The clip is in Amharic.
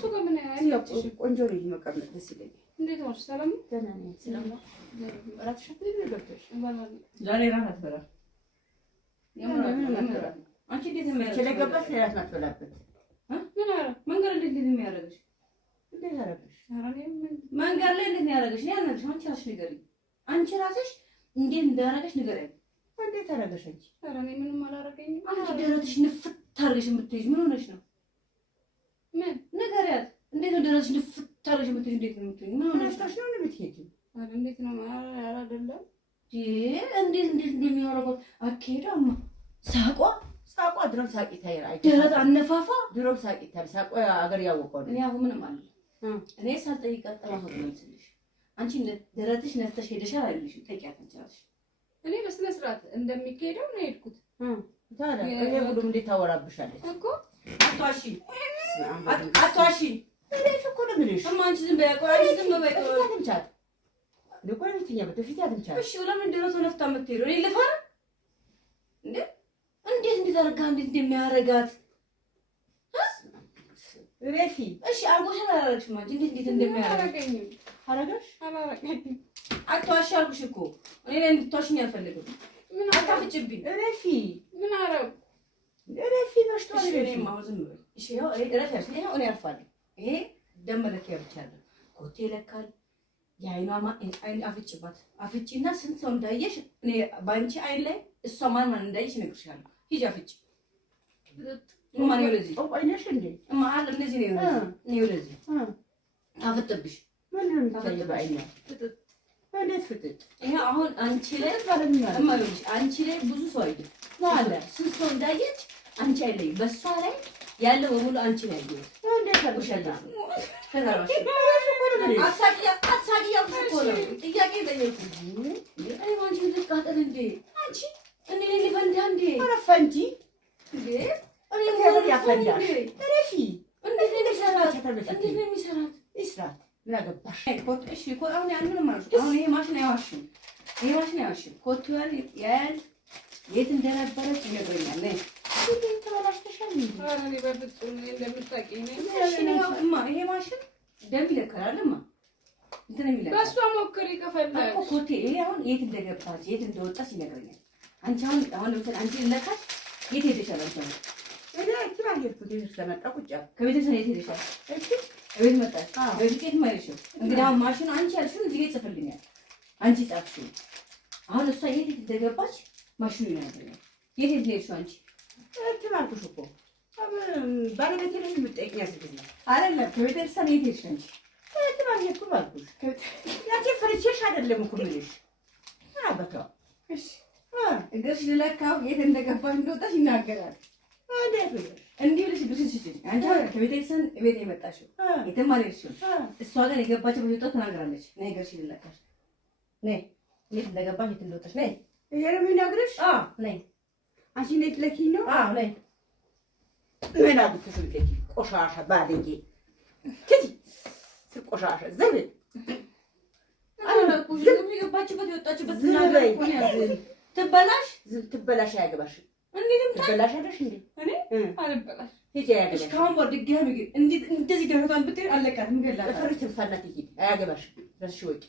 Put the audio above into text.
ከእሱ ጋር ምን ያያችሽ? ቆንጆ ልጅ መቀመጥ ደስ ይለኛል። እንዴት ዋልሽ? ሰላም ነው? ደህና ነኝ። ሰላም ነው። እራትሽ አትበይም ገብተሽ? ዛሬ እራት አትበላም። አንቺ እንዴት ነው ስለገባሽ እራት ማትበላበት? ምን አደረግ? መንገድ እንዴት ነው የሚያደርግሽ? እንዴት አደረግሽ? መንገድ ላይ እንዴት ነው ያደረግሽ? እኔ አልነግርሽ። አንቺ ራስሽ ንገሪኝ። አንቺ ራስሽ እንዴት እንዳደረገሽ ንገሪኝ። እንዴት አደረገሽ አንቺ? ኧረ እኔ ምንም አላደረገኝም። አንቺ ደረትሽ ንፍት አድርገሽ የምትይዥ ምን ሆነሽ ነው? ምን ንገሪያት። እንዴት ነው ደረትሽ ንፍት አድርገሽ የምትይዥ? እንዴት ነው የምትይዥ? ምን ሆነሽ ነው? ነው የምትሄጂው? ኧረ እንዴት ነው? ኧረ አይደለም። እንዴት እንደሚያደርገው አትሄዳማ። ሳቋ ድሮም ሳቂታ ይራይ ደረት አነፋፋ ድሮም ሳቂታ ሳቋ አገር ያወቀው እኔ አሁን ምንም አለ እኔ ሳልጠይቃት ጠራሁ ነው ትልሽ አንቺ ደረትሽ ነፍተሽ ሄደሻል አይልሽም? ጠይቂያት እንቻለሽ። እኔ በስነ ስርዓት እንደሚካሄደው ነው የሄድኩት። ታዲያ እኔ ሁሉም እንዴት ታወራብሻለች እኮ አትዋሺ እኔ እኮ ነው የምልሽ። አንቺ ዝም በይ ቆይ ዝም በይ አትምቻት ለቆይ ልትኛ በፊት አትምቻት። እሺ ለምን ደረቱ ነፍታ የምትሄደው? እኔ ልፈራ እንዴ? እንዴት እንዲዘርጋ እንዴት እንደሚያረጋት ረፊ እሺ አርጎሽ አላረግሽም አንቺ እንዴት እንደሚያረጋኝ አረጋሽ አላረጋኝም። አትዋሺ አልኩሽ እኮ እኔ ላይ እንድትዋሽኝ አልፈልግም። ምን አታፍጭብኝ። ረፊ ምን አረው ረፊ መስቷል። ረፊ ማውዝ ነው። እሺ ያው ረፊ ያልሽ ያው እኔ አርፋለሁ። ይሄ ደም መለኪያ ብቻ አይደለም ኮቴ ይለካል። የአይኗ አይን አፍጭባት አፍጭና ስንት ሰው እንዳየሽ እኔ ባንቺ አይን ላይ እሷ ማን እንዳየሽ እነግርሻለሁ። ሂጂ አፍጭ ማን ይወለዚህ አይነሽ እንዴ ማን እንደዚህ ነው ይወለዚህ ታፈጥብሽ ምን ነው ታፈጥባይና እንዴት ፍጥጥ ይሄ አሁን አንቺ ላይ እማይልሽ አንቺ ላይ ብዙ ሰው አይደል ማለት ስንት ሰው እንዳየች አንቺ አይለይ በሷ ላይ ያለው በሙሉ አንቺ ላይ አይደል እንዴት አልኩሻላ ተራራሽ አሳቂያ ኮሎ ጥያቄ ጠየቁኝ። አይ ማንቺ ልትቃጠል እንዴ አንቺ እኔ ልፈንዳ እንዴ አረፈንጂ እንዴ እኔ ምን ያፈንዳሽ ረፊ እንዴት ነው የሚሰራት? እንዴት ነው የሚሰራት? ይስራት ምን አገባሽ? ኮት እሺ ኮት አሁን ያን ምንም ማለት አሁን ይሄ ማሽን አይዋሽም። ይሄ ማሽን አይዋሽም። ኮቱ ያል የት እንደነበረች ይነግረኛል። ነይ እንዴት ተበላሽተሻል? ኧረ እኔ በፍጹም እንደምታውቂኝ ነኝ። ይሄ ማሽን ደም ይለካልማ እንትን የሚለካ በእሷ ሞክሪ ከፈለግሽ እኮ ኮቴ ይሄ አሁን የት እንደገባች የት እንደወጣች ይነግረኛል። አንቺ አሁን ለምሳሌ አንቺ ለካሽ የት ሄደሻል? አንቺ እኔ ትራ ሄድኩት ስለመጣ ቁጭ ከቤተሰብ የት ሄደሻል? እሺ እቤት መጣሽ? በፊት ማይልሽም እንግዲህ አሁን ማሽኑ አንቺ ያልሽውን እዚህ ጋር ይጽፍልኛል። አንቺ ጻፍሽው። አሁን እሷ የት እንደገባች ማሽኑ ይነግረኛል። የት ሄድሽ አንቺ? ትላልኩሽ እኮ ባለቤቴ ላይ የምትጠይቂኝ ያስገኝ አይደለም ከቤተሰብ የት ሄድሽ አንቺ? ትላልኩ ባልኩሽ ያቺ ፍርቼሽ አይደለም እኮ የምልሽ አበቃ። እሺ እግርሽ ልለካው የት እንደገባሽ እንደወጣሽ ይናገራል። እንዲህ ብለሽ ብሽሽሽ አንቺ ከቤተሰብ ቤት የመጣሽው የትም አልሄድሽም። እሷ ግን የገባችው በወጣት ተናግራለች። ነይ እግርሽ ልለካሽ ነይ የት እንደገባሽ የት እንደወጣሽ ነይ ይሄ ነው የሚነግርሽ? ነይ አንቺ ነይ ትለኪኝ ነው? ነይ ምን አድርገሽ ልትለኪ? ቆሻሻ ባለጌ ከቲ ቆሻሻ ዘብ የገባችበት የወጣችበት ትበላሽ አያገባሽ። እንዴት ትበላሽ አይደሽ እንዴ? እኔ አልበላሽ ሂጂ አያገባሽ። እስካሁን በድጋሚ ግን እንደዚህ ደረቷን ብትሄድ አለቃት ምገላት ፈሪት ፈናት ይሄድ አያገባሽ። ረሽ ወቂ